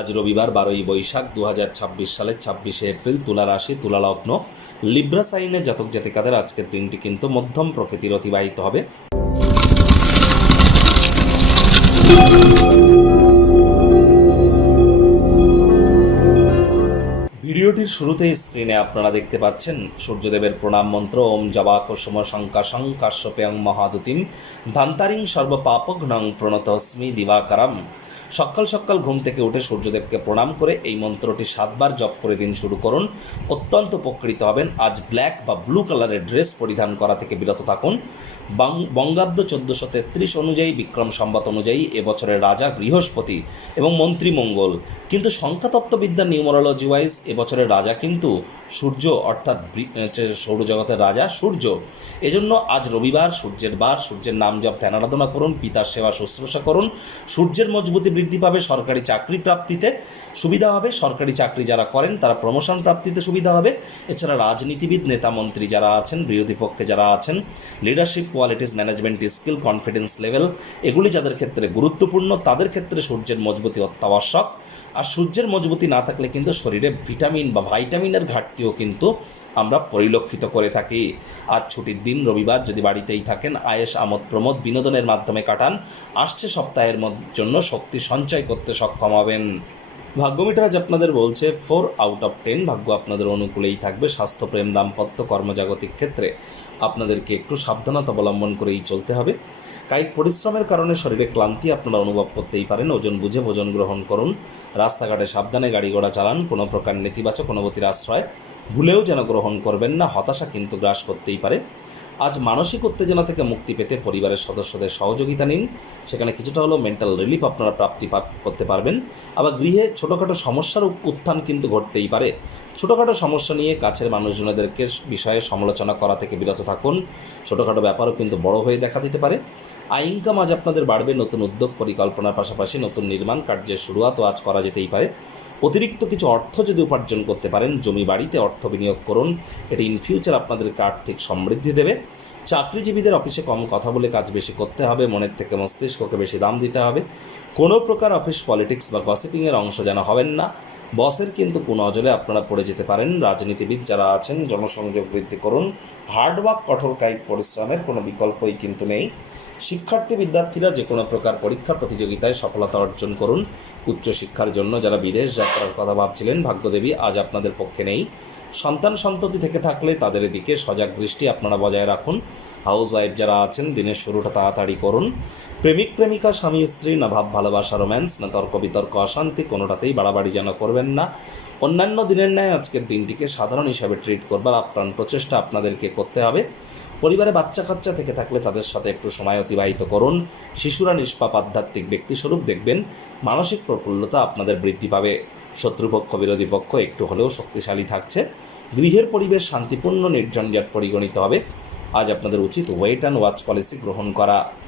আজ রবিবার 12ই বৈশাখ 2026 সালের 26শে এপ্রিল। তুলা রাশি, তুলা লগ্ন, লিব্রা সাইনে জাতক জাতিকাদের আজকের দিনটি কিন্তু মধ্যম প্রকৃতির অতিবাহিত হবে। ভিডিওটির শুরুতেই স্ক্রিনে আপনারা দেখতে পাচ্ছেন সূর্যদেবের প্রণাম মন্ত্র ওম জবাকুসুম শঙ্কাশং কাশ্যপেয়ং মহাদুতিম ধান্তারিং সর্বপাপঘ্নং প্রণতস্মি দিবাকারম। সকাল সকাল ঘুম থেকে উঠে সূর্যদেবকে প্রণাম করে এই মন্ত্রটি 7 বার জপ করে দিন শুরু করুন। অত্যন্ত উপকৃত হবেন। আজ ব্ল্যাক বা ব্লু কালারের ড্রেস পরিধান করা থেকে বিরত থাকুন। বঙ্গাব্দ 1433 অনুযায়ী, বিক্রম সম্বত অনুযায়ী এবছরের রাজা বৃহস্পতি এবং মন্ত্রী মঙ্গল, কিন্তু সংখ্যাতত্ত্ববিদ্যা নিউমারোলজি ওয়াইজ এবছরের রাজা কিন্তু সূর্য, অর্থাৎ সৌরজগতের রাজা সূর্য। এজন্য আজ রবিবার, সূর্যের বার, সূর্যের নাম জপ ধ্যান আরাধনা করুন, পিতার সেবা শুশ্রূষা করুন। সূর্যের মজবুতি বৃদ্ধি পাবে, সরকারি চাকরি প্রাপ্তিতে সুবিধা হবে। সরকারি চাকরি যারা করেন তারা প্রমোশন প্রাপ্তিতে সুবিধা হবে। এছাড়া রাজনীতিবিদ, নেতা মন্ত্রী যারা আছেন, বিরোধী পক্ষে যারা আছেন, leadership qualities, management skill, confidence level, এগুলি যাদের ক্ষেত্রে গুরুত্বপূর্ণ, তাদের ক্ষেত্রে সূর্যের মজবুতি অত্যাবশ্যক। আর সূর্যের মজবুতি না থাকলে কিন্তু শরীরে ভিটামিন বা ভাইটামিনের ঘাটতিও কিন্তু আমরা পরিলক্ষিত করে থাকি। আজ ছুটির দিন, রবিবার, যদি বাড়িতেই থাকেন আয়েশ আমোদ প্রমোদ বিনোদনের মাধ্যমে কাটান। আসছে সপ্তাহের জন্য শক্তি সঞ্চয় করতে সক্ষম হবেন। ভাগ্যমিটার আজ আপনাদের বলছে 4 আউট অফ 10, ভাগ্য আপনাদের অনুকূলেই থাকবে। স্বাস্থ্য, প্রেম, দাম্পত্য, কর্মজাগতিক ক্ষেত্রে আপনাদেরকে একটু সাবধানতা অবলম্বন করেই চলতে হবে। কায়িক পরিশ্রমের কারণে শরীরে ক্লান্তি আপনারা অনুভব করতেই পারেন। ওজন বুঝে ভোজন গ্রহণ করুন। রাস্তাঘাটে সাবধানে গাড়ি ঘোড়া চালান। কোনো প্রকার নেতিবাচক অনুভূতির আশ্রয় ভুলেও যেন গ্রহণ করবেন না। হতাশা কিন্তু গ্রাস করতেই পারে। আজ মানসিক উত্তেজনা থেকে মুক্তি পেতে পরিবারের সদস্যদের সহযোগিতা নিন। সেখানে কিছুটা হলেও মেন্টাল রিলিফ আপনারা প্রাপ্তি করতে পারবেন। আবার গৃহে ছোটোখাটো সমস্যার উত্থান কিন্তু ঘটতেই পারে। ছোটোখাটো সমস্যা নিয়ে কাছের মানুষজনদেরকে বিষয়ে সমালোচনা করা থেকে বিরত থাকুন। ছোটোখাটো ব্যাপারও কিন্তু বড় হয়ে দেখা দিতে পারে। আয় ইনকাম আজ আপনাদের বাড়বে। নতুন উদ্যোগ পরিকল্পনার পাশাপাশি নতুন নির্মাণ কার্যের শুরুয়াতও আজ করা যেতেই পারে। অতিরিক্ত কিছু অর্থ যদি উপার্জন করতে পারেন, জমি বাড়িতে অর্থ বিনিয়োগ করুন। এটি ইন ফিউচার আপনাদেরকে আর্থিক সমৃদ্ধি দেবে। চাকরিজীবীদের অফিসে কম কথা বলে কাজ বেশি করতে হবে। মনের থেকে মস্তিষ্ককে বেশি দাম দিতে হবে। কোনো প্রকার অফিস পলিটিক্স বা গসিপিংয়ের অংশ যেন হবেন না। বসের কিন্তু কোনো অজলে আপনারা পড়ে যেতে পারেন। রাজনীতিবিদ যারা আছেন জনসংযোগ বৃদ্ধি করুন। হার্ডওয়ার্ক, কঠোর কায়িক পরিশ্রমের কোনো বিকল্পই কিন্তু নেই। শিক্ষার্থী বিদ্যার্থীরা যে কোনো প্রকার পরীক্ষা প্রতিযোগিতায় সফলতা অর্জন করুন। উচ্চশিক্ষার জন্য যারা বিদেশ যাত্রার কথা ভাবছিলেন, ভাগ্যদেবী আজ আপনাদের পক্ষে নেই। সন্তান সন্ততি থেকে থাকলে তাদের দিকে সজাগ দৃষ্টি আপনারা বজায় রাখুন। হাউস ওয়াইফ যারা আছেন দিনের শুরুটা তাড়াতাড়ি করুন। প্রেমিক প্রেমিকা, স্বামী স্ত্রী, না ভাব ভালোবাসা, রোম্যান্স, না তর্ক বিতর্ক, অশান্তি, কোনোটাতেই বাড়াবাড়ি যেন করবেন না। অন্যান্য দিনের ন্যায় আজকের দিনটিকে সাধারণ হিসাবে ট্রিট করবার আপ্রাণ প্রচেষ্টা আপনাদেরকে করতে হবে। পরিবারে বাচ্চা কাচ্চা থেকে থাকলে তাদের সাথে একটু সময় অতিবাহিত করুন। শিশুরা নিষ্পাপ আধ্যাত্মিক ব্যক্তিস্বরূপ, দেখবেন মানসিক প্রফুল্লতা আপনাদের বৃদ্ধি পাবে। শত্রুপক্ষ, বিরোধী পক্ষ একটু হলেও শক্তিশালী থাকছে। গৃহের পরিবেশ শান্তিপূর্ণ, নির্ঝঞ্ঝাট পরিগণিত হবে। আজ আপনাদের উচিত ওয়েট অ্যান্ড ওয়াচ পলিসি গ্রহণ করা।